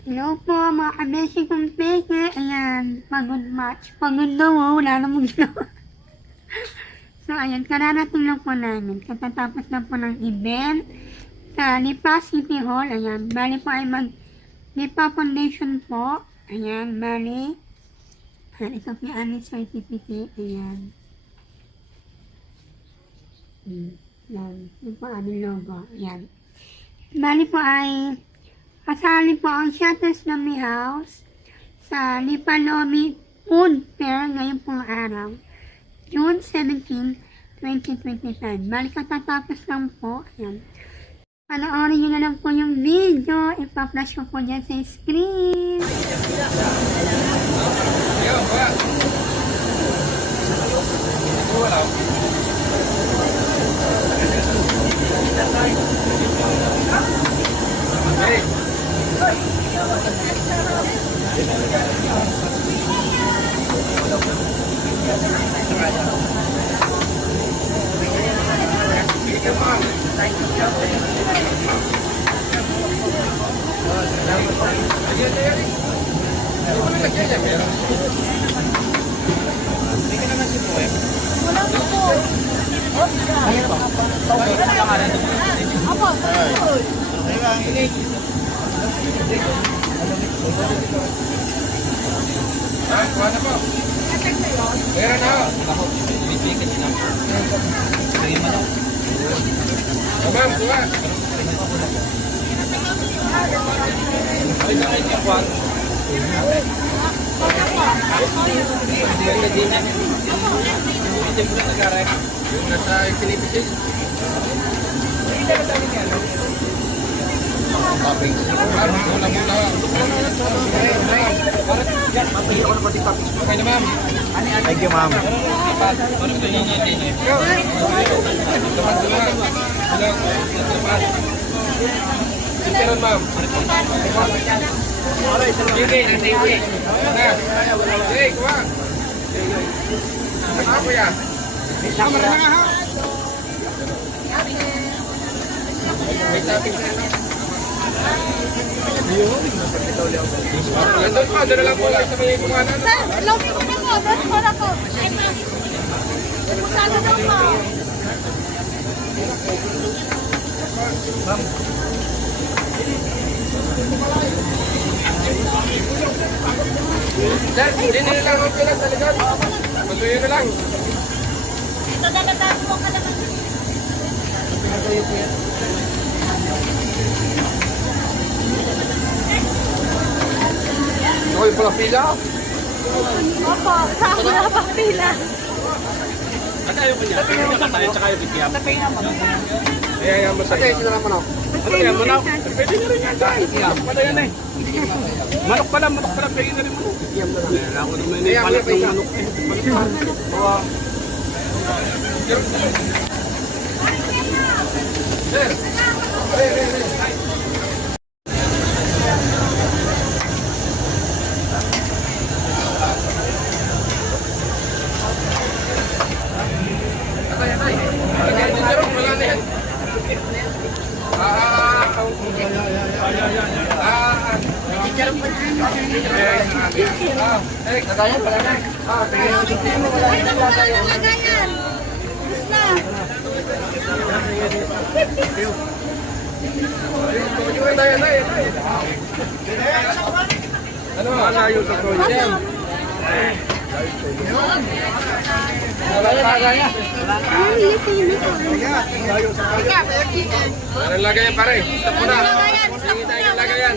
Hello po, mga kabeshi kong peke. Ayan, pagod match. Pagod daw, oh. Wala namang ginawa. So, ayan, kararating lang po namin. Katatapos lang po ng event sa Lipa City Hall. Ayan, bali po ay Lipa Foundation po. Ayan, bali. Ayan, ito po yung certificate. Ayan. Ayan, ito po ang logo. Ayan. Bali po ay kasali po ang Shutters Lomi House sa Lipa Lomi Food Fair ngayon pong araw, June 17, 2025. Bali katatapos lang po. Ayan. Panoorin nyo na lang po yung video. Ipa-flash ko po dyan sa screen. Thank you, ma'am. Hindi lang ako pinagdaligan. Patuloy na lang. Ito dalagaan mo ka naman. Okay, pala pila. Opo, sa ako na pa pila. Tayo po niya. Tayo tsaka yung bigyan. Ayan, masaya. Ate, sila naman ako. Ano yan, manok? Pwede na rin yan dyan. Pwede yan eh. Manok pala, pwede na rin manok. Ayan, ako naman yung palit ng manok. Sir! Lagayan, pala na. Lagayan. Gusto. Ano ang layo sa project? Parang lagayan pare. Stop mo na. Tingin tayo ng lagayan.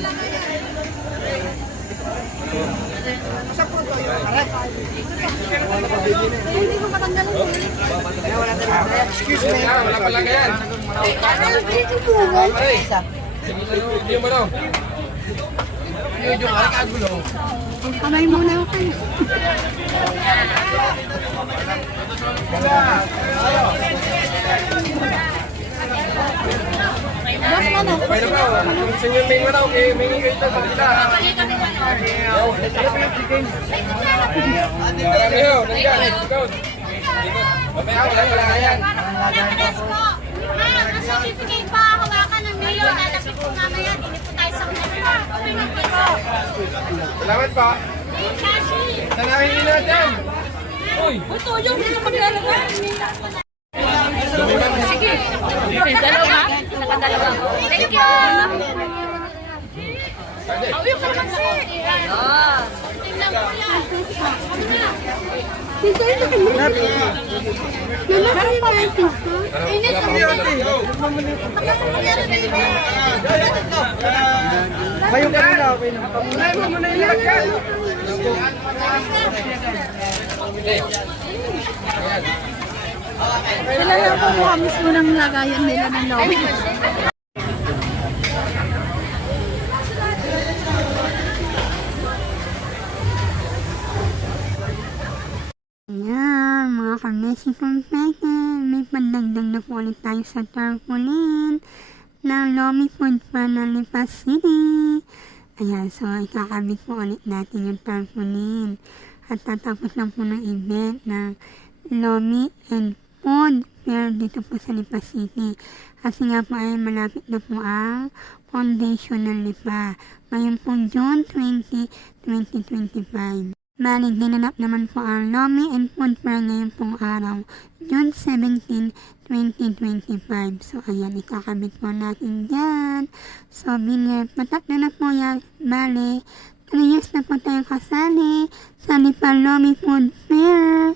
Hindi ko matanggalin. Excuse me. Wala pa lagayan. Pare. Hindi mo daw. Medyo kagulo. Kamay muna ako kayo. Okay na ba? Kung sa inyo may manaw, may kayo sa kanila. Marami ho, nandiyan. Ikaw. Mamaya wala pala yan. Yes po. Ang certificate pa, hawakan ng mayor. Lalapit po mamaya. Dili po tayo sa kanila. Salamat po. Tanawin natin. Ito yung magdalawa. Sige. Dalawa? Nakadalawa ko. Thank you. Oh, yung kalamansi. Oh. Dito ito kami. Nalaki pa ito. Init ko. Kayo kanina, okay na. Sila lang po mukha mismo ng lagayan nila ng lobby. Ayan, mga ka-messy confession, may pandagdag na po ulit tayo sa tarpaulin ng Lomi Food Fair ng Lipa City. Ayan, so ikakabit po ulit natin yung tarpaulin. At tatapos lang po ng event ng Lomi and Food Fair dito po sa Lipa City. Kasi nga po ay malapit na po ang foundation ng Lipa. Ngayon po June 20, 2025. Bali, ginanap naman po ang Lomi and Food Fair ngayon pong araw, June 17, 2025. So, ayan, ikakabit po natin dyan. So, binir, patatlo na po yan. Bali, 3 years na po tayong kasali sa Lipa Lomi Food Fair.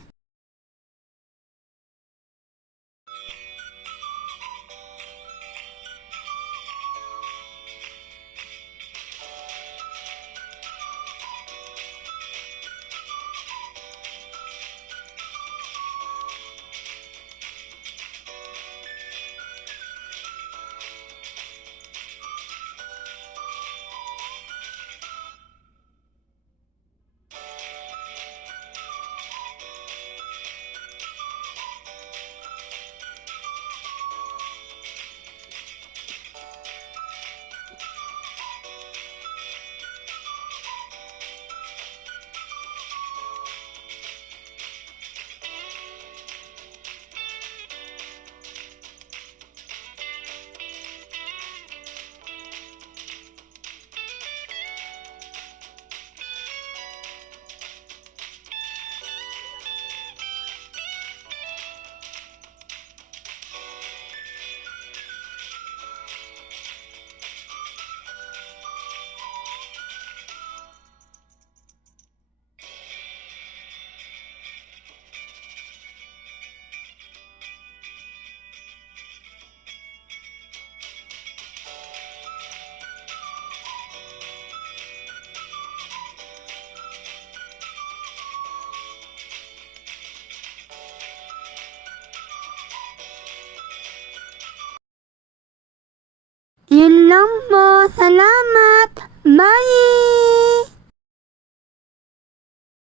Yun lang po. Salamat. Bye!